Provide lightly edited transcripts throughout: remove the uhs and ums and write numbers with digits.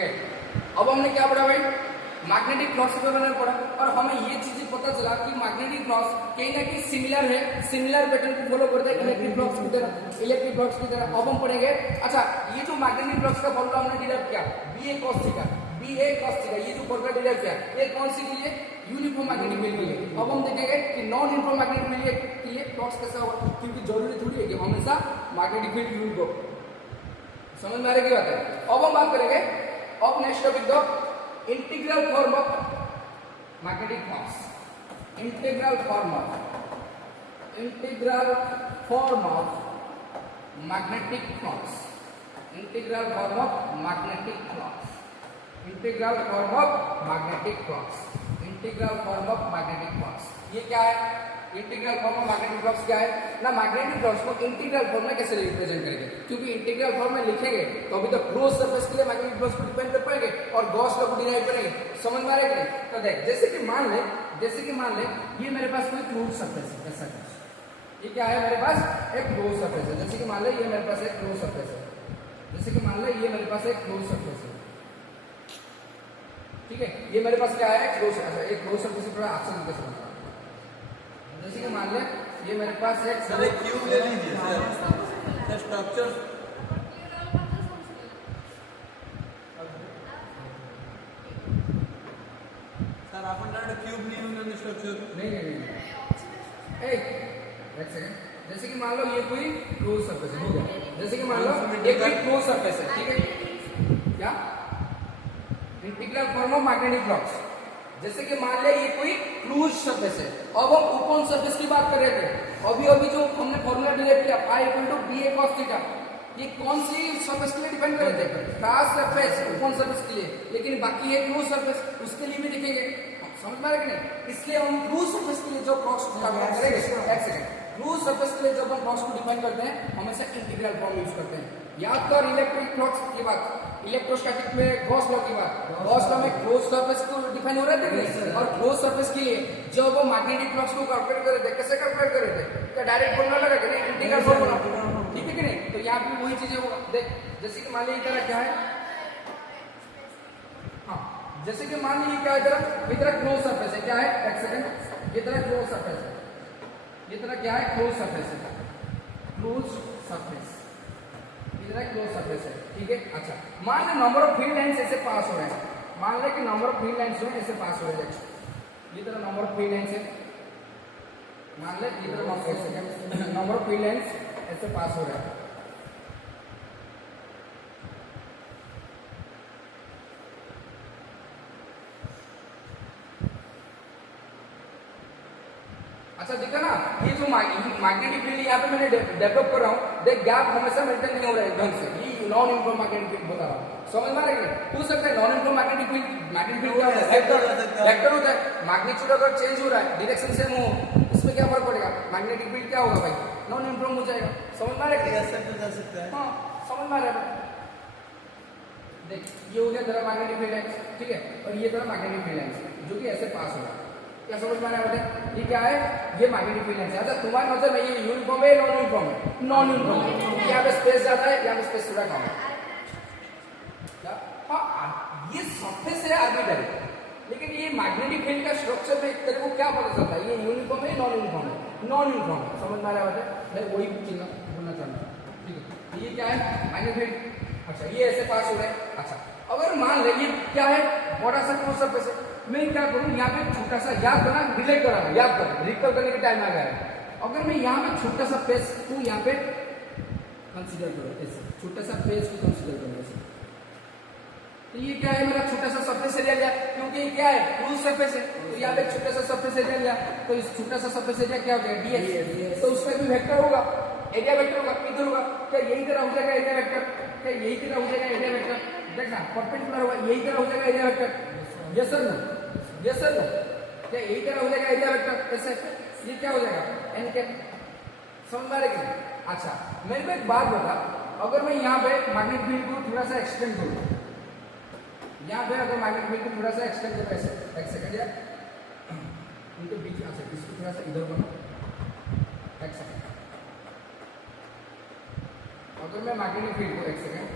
अब हमने क्या पढ़ा भाई, मैग्नेटिक फ्लक्स के बारे में पढ़ा और हमें ये चीज पता चला कि मैग्नेटिक फ्लक्स कहीं ना कहीं सिमिलर है, सिमिलर पैटर्न को फॉलो करता है इलेक्ट्रिक फ्लक्स की तरह, इलेक्ट्रिक फ्लक्स की तरह। अब हम पढ़ेंगे, अच्छा ये जो मैग्नेटिक फ्लक्स का फॉर्मूला हमने डिराइव किया बी ए cos थीटा, ये जो फॉर्मूला डिराइव किया ये कौन सी के लिए, यूनिफॉर्म मैग्नेटिक फील्ड के लिए। अब हम देखेंगे कि नॉन यूनिफॉर्म मैग्नेटिक फील्ड के लिए फ्लक्स कैसा होगा, क्योंकि जरूरी थोड़ी है कि हमेशा मैग्नेटिक फील्ड यूनिफॉर्म, समझ में आ रही बात है। अब हम बात करेंगे, अब नेक्स्ट टॉपिक दो integral form of magnetic flux, integral form of magnetic flux, integral form of magnetic flux, integral form of magnetic flux, integral form of magnetic flux. ये क्या है, integral form of magnetic flux क्या है ना, magnetic flux को integral form में कैसे represent करेंगे, क्योंकि इंटीग्रल फॉर्म में लिखेंगे तो अभी तो क्लोज सरफेस के लिए मैग्नेटिक फ्लक्स को डिफाइन कर पाएंगे और गॉस लॉ को डिराइव करेंगे, समझ में आ रहा है कि नहीं। तो देख जैसे कि मान ले ये मेरे पास कोई क्लोज सरफेस है, ऐसा कुछ, ये क्या है मेरे पास एक क्लोज सरफेस है, जैसे कि मान ले ये मेरे पास एक क्लोज सरफेस है, जैसे कि मान ले ये मेरे पास एक क्लोज सरफेस है, ठीक है, ये मेरे पास क्या है क्लोज, अच्छा एक क्लोज सरफेस थोड़ा आसान तरीके से समझना, जैसे कि मान ले ये मेरे पास एक क्यूब ले लीजिए सर, स्ट्रक्चर सर आपण क्यूब नहीं स्ट्रक्चर नहीं एक सेकंड, जैसे कि मान लो ये कोई क्लोज सरफेस है, हो गया, जैसे कि मान लो ये कोई क्लोज सरफेस है, ठीक है, क्या integral form of magnetic flux, जैसे कि मान लिया ये कोई क्लोज सरफेस है। अब हम ओपन सरफेस की बात कर रहे थे, अभी जो हमने फॉर्मूला डिराइव किया phi equal to B A cos theta, ये कौन सी सरफेस के लिए डिपेंड कर रहे थे, फ्लैट सरफेस ओपन सरफेस के लिए, लेकिन बाकी ये क्लोज सरफेस उसके लिए भी दिखेंगे, समझ में आ रहा है कि नहीं। इसलिए हम क्लोज सरफेस के लिए जो फ्लक्स का बात करेंगे, एक सेकंड, क्लोज सरफेस के लिए जब हम फ्लक्स को डिफाइन करते हैं हमेशा इंटीग्रल फॉर्म यूज करते हैं। याद कर इलेक्ट्रिक फ्लक्स की बात, इलेक्ट्रोस्टैटिक में गॉस लॉ की बात, गॉस लॉ में क्लोज सरफेस को डिफाइन हो रहे थे और क्लोज सरफेस के लिए जब वो मैग्नेटिक फ्लक्स को कैलकुलेट कर रहे थे, कैसे कैलकुलेट कर रहे थे, क्या डायरेक्ट फॉर्मूला लगा के नहीं, इंटीग्रल फॉर्मूला, ठीक है कि नहीं। तो यहाँ पे वही चीजें होगा, देख जैसे कि मान लीजिए इधर क्या है, हाँ जैसे कि मान लीजिए क्या है, इधर क्लोज सरफेस है, क्या है, एक सेकंड, ये तरह क्लोज सरफेस है, ये तरह क्या है क्लोज सरफेस है, क्लोज सरफेस, इधर क्लोज सरफेस है, ठीक है। अच्छा मान ले नंबर ऑफ फील्ड लाइंस ऐसे पास हो रहे हैं, मान ले कि नंबर ऑफ फील्ड लाइंस जो है ऐसे पास हो रहे हैं, ये तरह नंबर ऑफ फील्ड लाइंस है, मान ले इधर नंबर ऑफ फील्ड लाइंस ऐसे पास हो रहे हैं, अच्छा देखा ना, ये जो मैग्नेटिक फील्ड यहाँ पे मैंने डेवलप कर रहा हूँ, देख गैप हमेशा मेंटेन नहीं हो रहा है ढंग से, ये नॉन यूनिफॉर्म मैग्नेटिक फील्ड बता रहा हूँ, समझ में आ रहा है, हो सकता है नॉन यूनिफॉर्म मैग्नेटिक फील्ड क्या होता है, वेक्टर होता है, मैग्नीट्यूड अगर चेंज हो रहा है डायरेक्शन सेम हो, इसमें क्या फर्क पड़ेगा, मैग्नेटिक फील्ड क्या होगा भाई, नॉन यूनिफॉर्म हो जाएगा, समझ में आ रहा है, हाँ समझ में आ रहा है। देख ये हो गया तेरा मैग्नेटिक फील्ड लाइंस, ठीक है, और ये तेरा मैग्नेटिक फील्ड लाइंस जो कि ऐसे पास हो रहा है, क्या समझ में आ रहा है, ये क्या है, ये मैग्नेटिक फील्ड लाइंस है। अच्छा तुम्हारे नजर में ये यूनिफॉर्म है नॉन यूनिफॉर्म है, नॉन यूनिफॉर्म है, यहाँ पे स्पेस ज्यादा है, यहाँ पे स्पेस थोड़ा कम है, हाँ ये सरफेस है आर्बिट्ररी, लेकिन ये मैग्नेटिक फील्ड का स्ट्रक्चर में तेरे को क्या पता चलता है, ये यूनिफॉर्म है नॉन यूनिफॉर्म है, नॉन यूनिफॉर्म है, समझ में आ रहा है, मैं वही चिन्ह बोलना चाहता हूँ, ठीक है। ये क्या है मैग्नेटिक फील्ड, अच्छा ये ऐसे पास हो रहा है। अच्छा अगर मान ले ये क्या है, बड़ा सा क्लोज सरफेस है, मैं क्या करूं यहाँ पे छोटा सा, याद करना रिलेट कराना, याद कर रिकल करने के टाइम आ गया है, अगर मैं यहाँ पे छोटा सा पेज को यहाँ पे कंसीडर करो, ऐसे छोटा सा पेज को कंसीडर करो ऐसे, तो ये क्या है मेरा छोटा सा सरफेस एरिया लिया, क्योंकि ये क्या है क्लोज सरफेस है, तो यहाँ पे छोटा सा सरफेस एरिया लिया, तो इस छोटा सा सरफेस एरिया क्या हो गया डीएस, तो उसका भी वेक्टर होगा, एरिया वेक्टर होगा, किधर होगा, क्या यही तरह हो जाएगा एरिया वेक्टर, क्या यही तरह हो जाएगा एरिया वेक्टर, देखना परपेंडिकुलर होगा, यही तरह हो जाएगा area vector, yes sir no, yes sir no, क्या यही तरह हो जाएगा एरिया वेक्टर, ऐसे ये क्या हो जाएगा एन कैप, समझ में आ रहा है। अच्छा मेरे को एक बात बता, अगर मैं यहाँ पे मैग्नेटिक फील्ड को थोड़ा सा एक्सटेंड करूँ, यहाँ पे अगर मैग्नेटिक फील्ड को थोड़ा सा एक्सटेंड करो ऐसे, एक सेकंड यार उनके बीच, अच्छा इसको थोड़ा सा इधर बनो, एक सेकंड, अगर मैं मैग्नेटिक फील्ड को एक सेकंड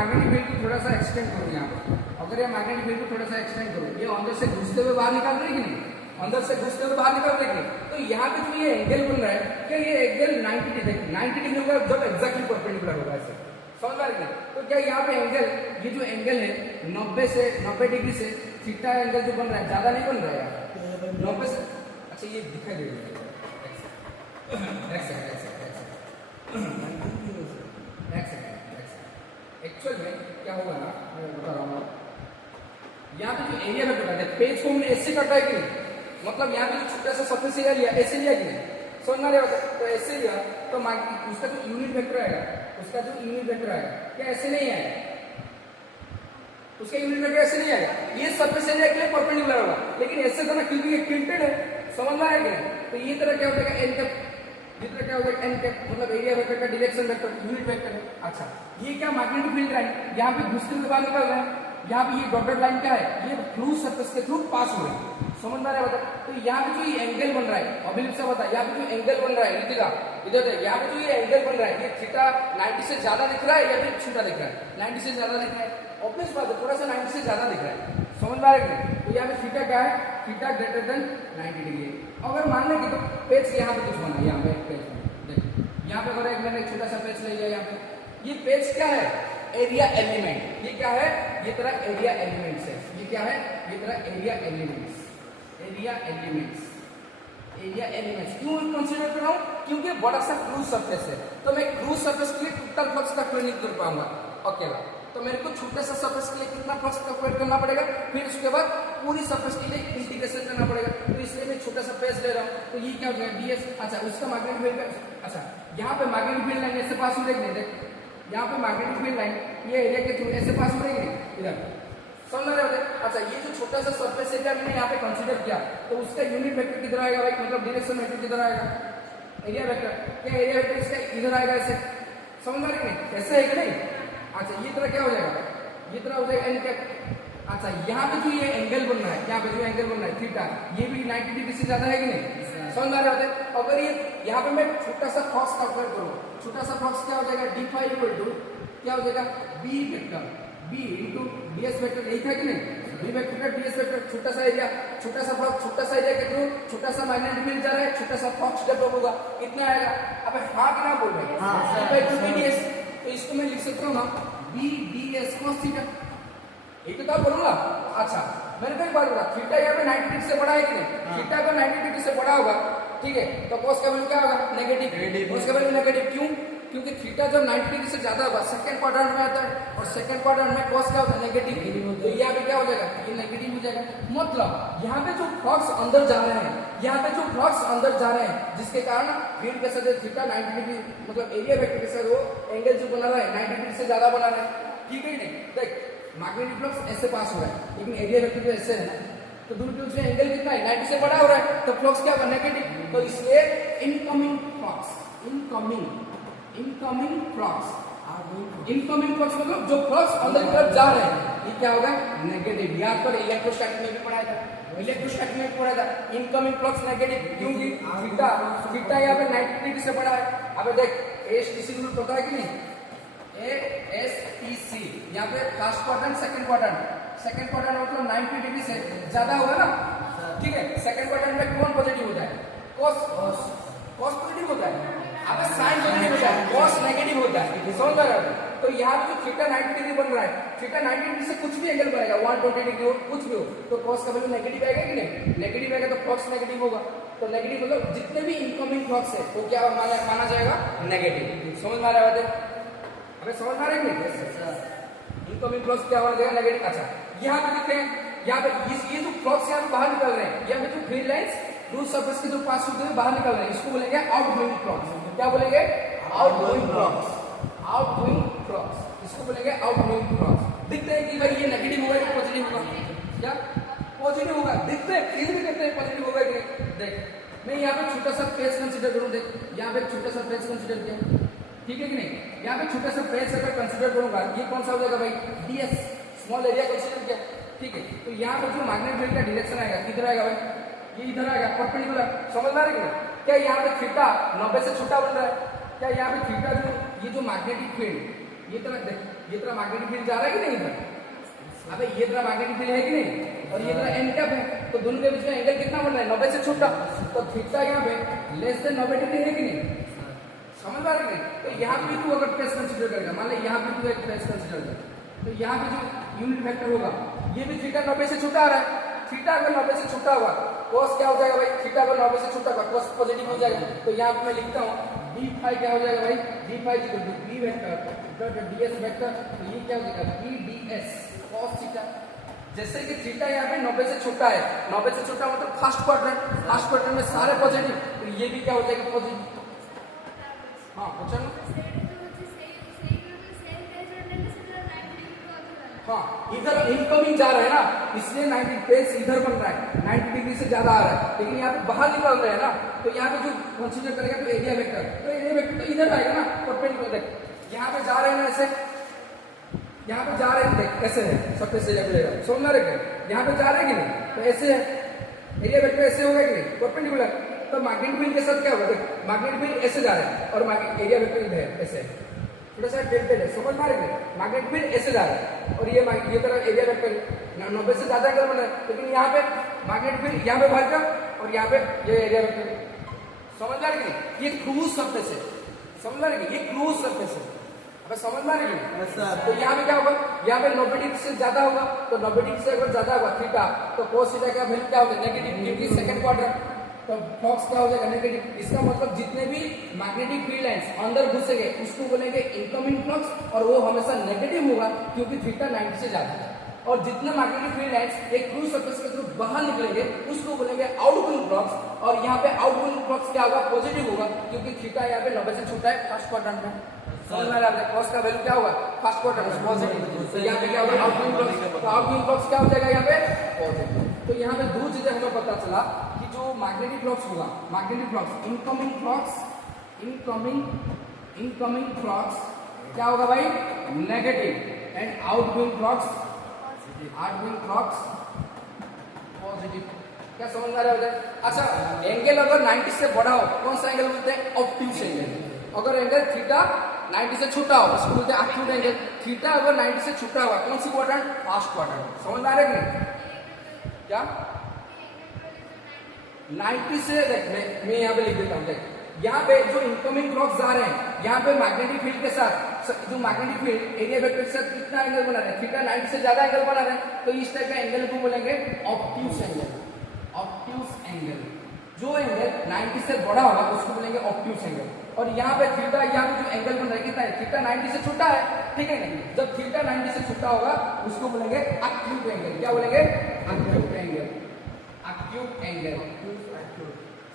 मैग्नेटिक फील्ड को थोड़ा सा एक्सटेंड करूँ यहाँ पे, अगर ये मैग्नेटिक फील्ड को थोड़ा सा एक्सटेंड करूँ, ये अंदर से घुसते हुए बाहर निकाल रही है कि नहीं, अंदर से घुसते हुए बाहर निकाल रही है, तो यहाँ पे जो ये एंगल बन रहा है, क्या ये एंगल 90 डिग्री 90 डिग्री होगा जब एग्जैक्टली परपेंडिकुलर होगा ऐसे, समझ में आ रही है? तो क्या यहाँ पे एंगल, ये जो एंगल है 90 डिग्री से थीटा एंगल जो बन रहा है ज्यादा नहीं बन रहा है यार 90 से, अच्छा ये दिखाई दे रहा है एक्चुअल में क्या होगा ना, मैं बता रहा हूँ, यहाँ पे जो एरिया में बता है पेज को हमने ऐसे काटा है कि नहीं, मतलब यहाँ पे जो छोटा सा सरफेस एरिया लिया ऐसे लिया कि नहीं, समझ में आ रहा है? तो ऐसे लिया तो उसका जो यूनिट वेक्टर आएगा, उसका जो यूनिट वेक्टर आएगा क्या ऐसे नहीं आएगा, उसका यूनिट वेक्टर ऐसे नहीं आएगा, ये सरफेस एरिया के लिए परपेंडिकुलर होगा, लेकिन ऐसे तो ना क्योंकि ये टिल्टेड है, समझ में आएगा? तो ये तरह क्या हो जाएगा एन कैप, ये तरह क्या हो जाएगा एन कैप, मतलब एरिया वेक्टर का डायरेक्शन वेक्टर यूनिट वेक्टर है। अच्छा ये क्या मैग्नेटिक फील्ड लाइन यहाँ पे घुसते हुए बाहर निकल रहा है, यहाँ पे ये डॉटेड लाइन क्या है, ये फ्लूइड सरफेस के थ्रू पास हो रही है, समझ में आ रहा है? बता तो यहाँ पे जो ये एंगल बन रहा है, अभिलिप से बता, यहाँ पे जो एंगल बन रहा है इधर देख, यहाँ पे जो ये एंगल बन रहा है, ये थीटा 90 से ज्यादा दिख रहा है या फिर छोटा दिख रहा है? 90 से ज्यादा दिख रहा है, ऑब्वियस बात है, थोड़ा सा 90 से ज्यादा दिख रहा है, समझ में आ रहा है? तो यहाँ पे थीटा क्या है, थीटा ग्रेटर देन 90 डिग्री। अगर मान लें कि तो पेज यहाँ पे कुछ बना, यहाँ पे पेज देखो, यहाँ पे अगर एक मैंने छोटा सा पेज ले लिया, यहाँ पे ये पेज क्या है, एरिया एलिमेंट, ये क्या है, ये तेरा एरिया एलिमेंट्स है, ये क्या है, ये तेरा area elements, area elements, area elements क्यों कंसीडर कर रहा हूँ, क्योंकि बड़ा सा क्रूज सरफेस है, तो मैं क्रूज सरफेस के लिए टोटल फ्लक्स का क्वेरी नहीं कर पाऊंगा अकेला, तो मेरे को छोटे सा सरफेस के लिए कितना फ्लक्स का क्वेरी करना पड़ेगा, फिर उसके बाद पूरी सरफेस के लिए इंटीग्रेशन करना पड़ेगा, तो इसलिए मैं छोटा सा पेज ले रहा हूँ, तो ये क्या हो जाएगा ds, अच्छा उसका मैग्नेटिक फील्ड, अच्छा यहाँ पे मैग्नेटिक फील्ड लाइन ऐसे पास हो रही है, देख यहाँ पे मैग्नेटिक फील्ड लाइन ये एरिया के थ्रू ऐसे पास हो रही है इधर, समझ रहे हो? अच्छा ये जो छोटा सा सरफेस एरिया मैंने यहाँ पे कंसीडर किया, तो उसका यूनिट वेक्टर किधर आएगा भाई, मतलब डायरेक्शन वेक्टर किधर आएगा, एरिया वेक्टर, क्या एरिया वेक्टर इसका इधर आएगा ऐसे, समझ में आ रही है ऐसे है कि नहीं? अच्छा ये तरह क्या हो जाएगा, ये तरह हो जाएगा एन कैप। अच्छा यहाँ पे जो ये एंगल बन रहा है, यहाँ पे जो एंगल बन रहा है थीटा, ये भी 90 डिग्री से ज्यादा है कि नहीं, समझ में आ रहा है? अगर ये यहाँ पे मैं छोटा सा फ्लक्स कैलकुलेट करूँ, छोटा सा फ्लक्स क्या हो जाएगा, डी फाई इक्वल टू क्या हो जाएगा, B vector, B into DS vector, यही था कि नहीं, बी वेक्टर डीएस वेक्टर, छोटा सा एरिया, छोटा सा फ्लक्स, छोटा सा एरिया के थ्रू छोटा सा मैग्नेटिक फील्ड जा रहा है, छोटा सा फ्लक्स डेवलप होगा, कितना आएगा, अब हाँ कि ना बोल रहे हैं, तो इसको मैं लिख सकता हूँ ना B D S cos theta, ये तो बोलूंगा। अच्छा मैंने कई बार बोला थीटा यहाँ पे 90 डिग्री से बड़ा है कि नहीं, थीटा अगर 90 डिग्री से बड़ा होगा, ठीक है, तो कॉस का वैल्यू क्या होगा, नेगेटिव, कॉस का वैल्यू नेगेटिव, क्यों, क्योंकि थीटा जब 90 डिग्री से ज्यादा होगा सेकंड क्वाड्रेंट में आता है, और सेकंड क्वाड्रेंट में कॉस क्या होता है, नेगेटिव, तो यहाँ पे क्या हो जाएगा, ये नेगेटिव हो जाएगा, मतलब यहाँ पे जो फ्लक्स अंदर जा रहे हैं, यहाँ पे जो फ्लक्स अंदर जा रहे हैं, जिसके कारण फील्ड के साथ थीटा 90 डिग्री, मतलब एरिया वेक्टर के साथ वो एंगल जो बना रहा है 90 डिग्री से ज्यादा बना रहा है, ठीक है नहीं? देख मैग्नेटिक फ्लक्स ऐसे पास हो रहा है, लेकिन एरिया वेक्टर तो ऐसे है ना, तो दोनों के बीच में एंगल कितना है, 90 से बड़ा हो रहा है, तो फ्लक्स क्या होगा, नेगेटिव, तो इसलिए इनकमिंग फ्लक्स, इनकमिंग फ्लक्स मतलब जो फ्लक्स अंदर की तरफ जा रहे हैं, ये क्या होगा, नेगेटिव। याद कर इलेक्ट्रोस्टैटिक में भी पढ़ाया था, इलेक्ट्रोस्टैटिक में भी पढ़ाया था, इनकमिंग फ्लक्स नेगेटिव, क्योंकि थीटा यहाँ पे 90 डिग्री से बड़ा है। अब देख एसटीसी रूल पता है कि नहीं, एएसटीसी, यहाँ पे फर्स्ट क्वाड्रेंट सेकंड क्वाड्रेंट मतलब 90 डिग्री से ज्यादा होगा ना, ठीक है, सेकंड क्वाड्रेंट में कौन पॉजिटिव होता है, कॉस पॉजिटिव होता है, अब साइन पॉजिटिव होता है, कॉस नेगेटिव होता है, समझ रहे हो? तो यहाँ पे जो थीटा 90 डिग्री बन रहा है, थीटा 90 डिग्री से कुछ भी एंगल बनेगा, 120 डिग्री हो, कुछ भी हो, तो कॉस का वैल्यू नेगेटिव आएगा कि नहीं, नेगेटिव आएगा तो फ्लक्स नेगेटिव होगा, तो नेगेटिव मतलब जितने भी इनकमिंग फ्लक्स है वो क्या माना जाएगा, नेगेटिव। समझ में आ रहा है? हमें समझ में आ रहा है इनकमिंग फ्लक्स क्या होना जाएगा, नेगेटिव। अच्छा यहाँ पे देखते हैं, यहाँ पे ये जो फ्लक्स यहाँ पे बाहर निकल रहे हैं, यहाँ पे जो फील्ड लाइंस क्रूज सरफेस के जो पास होते हुए बाहर निकल रहे हैं, इसको बोलेंगे आउटगोइंग फ्लक्स। क्या बोलेंगे, आउटगोइंग फ्लक्स, आउटगोइंग फ्लक्स, इसको बोलेंगे आउटगोइंग फ्लक्स। दिखते हैं कि भाई ये नेगेटिव होगा या पॉजिटिव होगा, क्या पॉजिटिव होगा, दिखते हैं, फील भी करते हैं पॉजिटिव होगा कि नहीं। देख मैं यहाँ पे छोटा सा फेस कंसीडर करूँ, देख यहाँ पे छोटा सा फेस कंसीडर किया, ठीक है कि नहीं, यहाँ पे छोटा सा फेस अगर कंसीडर करूंगा, ये कौन सा हो जाएगा भाई, डीएस, स्मॉल एरिया कंसीडर किया, ठीक है, तो यहाँ पे जो मैग्नेटिक फील्ड का डायरेक्शन आएगा किधर आएगा भाई, ये इधर आएगा, परपेंडिकुलर। समझ में आ रही है? क्या यहाँ पे थीटा 90 से छोटा बन रहा है, क्या यहाँ पे थीटा जो ये जो मैग्नेटिक फील्ड ये तरह देख ये तरह मैग्नेटिक फील्ड जा रहा है कि नहीं इधर? अबे ये तरह मैग्नेटिक फील्ड है कि नहीं? और ये तरह एन कैप है, तो दोनों के बीच में एंगल कितना बन रहा है? 90 से छोटा। तो थीटा यहाँ पे लेस देन 90 डिग्री है कि नहीं? समझ पा रहे हैं? तो यहाँ पे तू अगर प्रेस कंसीडर करेगा, मान ले यहाँ पे तू एक प्रेस कंसीडर कर, तो यहाँ पे जो यूनिट वेक्टर होगा ये भी थीटा 90 से छोटा आ रहा है। थीटा अगर 90 से छोटा होगा cos क्या हो जाएगा भाई? थीटा अगर 90 से छोटा होगा cos पॉजिटिव हो जाएगा। तो यहाँ पे मैं लिखता हूँ d फाई क्या हो जाएगा भाई? d phi equal to b vector dot ds vector. तो ये क्या हो जाएगा? b ds cos theta. जैसे कि थीटा यहाँ पे 90 से छोटा है, 90 से छोटा मतलब फर्स्ट क्वाड्रेंट में सारे पॉजिटिव, तो ये भी क्या हो जाएगा? पॉजिटिव। हाँ पूछा ना? हाँ इधर इनकमिंग जा रहा है ना, इसलिए 90 फेस इधर बन रहा है, 90 डिग्री से ज्यादा आ रहा है, लेकिन यहाँ पे बाहर निकल रहे हैं ना, तो यहाँ पे जो कंसीडर करेगा तो एरिया वेक्टर, तो एरिया वेक्टर तो इधर आएगा ना, परपेंडिकुलर। देख यहाँ पे जा रहे हैं ना ऐसे, यहाँ पे जा रहे हैं, देख ऐसे है, सबसे सही लगेगा, समझना रहे यहाँ पे जा रहे हैं कि नहीं? तो ऐसे है, एरिया वेक्टर ऐसे होगा कि नहीं? परपेंडिकुलर। तो मैग्नेटिक फील्ड के साथ क्या होगा? देख मैग्नेटिक फील्ड ऐसे जा रहा है और एरिया वेक्टर इधर है ऐसे, थोड़ा सा टेल्टेड है, समझ पा रहे हैं? मैग्नेटिक फील्ड ऐसे जा रहा है और ये तरह एरिया वेक्टर 90 से ज्यादा एंगल बना है, लेकिन यहाँ पे मैग्नेटिक फील्ड यहाँ पे भाग गया और यहाँ पे ये एरिया वेक्टर, समझ पा रहे हैं? ये क्रूज सरफेस है, समझ पा रहे हैं? ये क्रूज सरफेस है, अब समझ पा रहे हैं? तो यहाँ पे क्या होगा? यहाँ पे 90 डिग्री से ज्यादा होगा, तो 90 डिग्री से अगर ज्यादा होगा थीटा, तो cos थीटा का वैल्यू क्या होगा? नेगेटिव, क्योंकि सेकंड क्वाड्रेंट, तो फ्लक्स क्या हो जाएगा? नेगेटिव। इसका मतलब जितने भी मैग्नेटिक फील्ड लाइंस अंदर घुसेंगे उसको बोलेंगे इनकमिंग फ्लक्स, और वो हमेशा नेगेटिव होगा क्योंकि थीटा 90 से ज्यादा है। और जितने मैग्नेटिक फील्ड लाइंस एक क्रूज सरफेस के थ्रू बाहर निकलेंगे उसको बोलेंगे आउटगोइंग फ्लक्स, और यहाँ पे आउटगोइंग फ्लक्स क्या होगा? पॉजिटिव होगा, क्योंकि थीटा यहाँ पे 90 से छोटा है फर्स्ट क्वाड्रेंट में। समझ में आ रहा है? cos का वैल्यू क्या होगा? फर्स्ट क्वाड्रेंट में पॉजिटिव, तो यहाँ पे क्या होगा? Outgoing flux. तो आउटगोइंग फ्लक्स क्या हो जाएगा यहाँ पे? पॉजिटिव। तो यहाँ पे दो चीजें हमें पता चला कि जो मैग्नेटिक फ्लक्स होगा, मैग्नेटिक फ्लक्स इनकमिंग फ्लक्स क्या होगा भाई? Negative, and outgoing flux positive. क्या समझ आ रहा है? अच्छा एंगल अगर 90 से बड़ा हो कौन सा एंगल बोलते हैं? Obtuse angle. अगर एंगल थीटा 90 से छोटा हो उसको बोलते हैं एक्यूट एंगल। थीटा अगर 90 से छोटा होगा कौन सी क्वाड्रेंट? First quadrant. समझ आ रहा है क्या? 90 से देख मैं यहाँ पे लिख देता हूँ, देख यहाँ पे जो इनकमिंग फ्लक्स जा रहे हैं यहाँ पे मैग्नेटिक फील्ड के साथ जो मैग्नेटिक फील्ड एरिया वेक्टर के साथ कितना एंगल बना रहे हैं? थीटा 90 से ज्यादा एंगल बना रहे हैं, तो इस टाइप का एंगल को बोलेंगे ऑब्ट्यूज एंगल। जो एंगल 90 से बड़ा होगा उसको बोलेंगे ऑब्ट्यूज एंगल। और यहाँ पे थीटा, यहाँ पे जो एंगल बन रहा है कितना है? थीटा 90 से छोटा है, ठीक है ना? जब थीटा 90 से छोटा होगा उसको बोलेंगे एक्यूट एंगल। क्या बोलेंगे? Acute angle.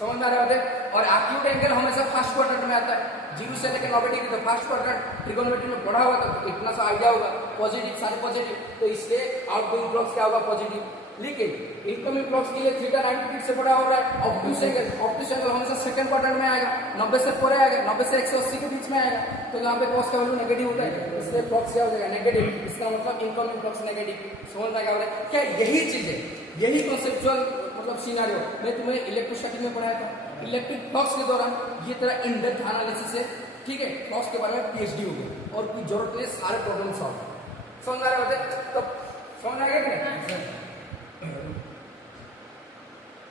समझ में आ रहा है? और एक्यूट एंगल हमेशा फर्स्ट क्वाड्रेंट में आता है, 0 से लेकर 90 डिग्री। तो फर्स्ट क्वाड्रेंट ट्रिगोनोमेट्री में पढ़ा होगा तो इतना सा आइडिया होगा, पॉजिटिव, सारे पॉजिटिव, तो इसलिए आउटगोइंग फ्लक्स क्या होगा? पॉजिटिव। लेकिन इनकमिंग फ्लक्स के लिए थीटा 90 डिग्री से बड़ा हो रहा है, ऑब्ट्यूज एंगल हमेशा सेकंड क्वाड्रेंट में आएगा, 90 से परे आएगा, 90 से 180 के बीच में आएगा, तो यहाँ पे cos का वैल्यू नेगेटिव होता है, इसलिए फ्लक्स क्या हो जाएगा? नेगेटिव। इसका मतलब इनकमिंग फ्लक्स नेगेटिव। समझ में क्या हो रहा है? क्या यही चीज है, यही कॉन्सेप्चुअल मतलब सिनेरियो मैं तुम्हें इलेक्ट्रोस्टैटिक में पढ़ाया था, इलेक्ट्रिक फ्लक्स के दौरान ये तरह इन डेप्थ एनालिसिस है, ठीक है? फ्लक्स के बारे में PhD हो गई और कोई जरूरत नहीं, सारे प्रॉब्लम सॉल्व। समझ आ रहा है? तब समझ आ गया कि नहीं?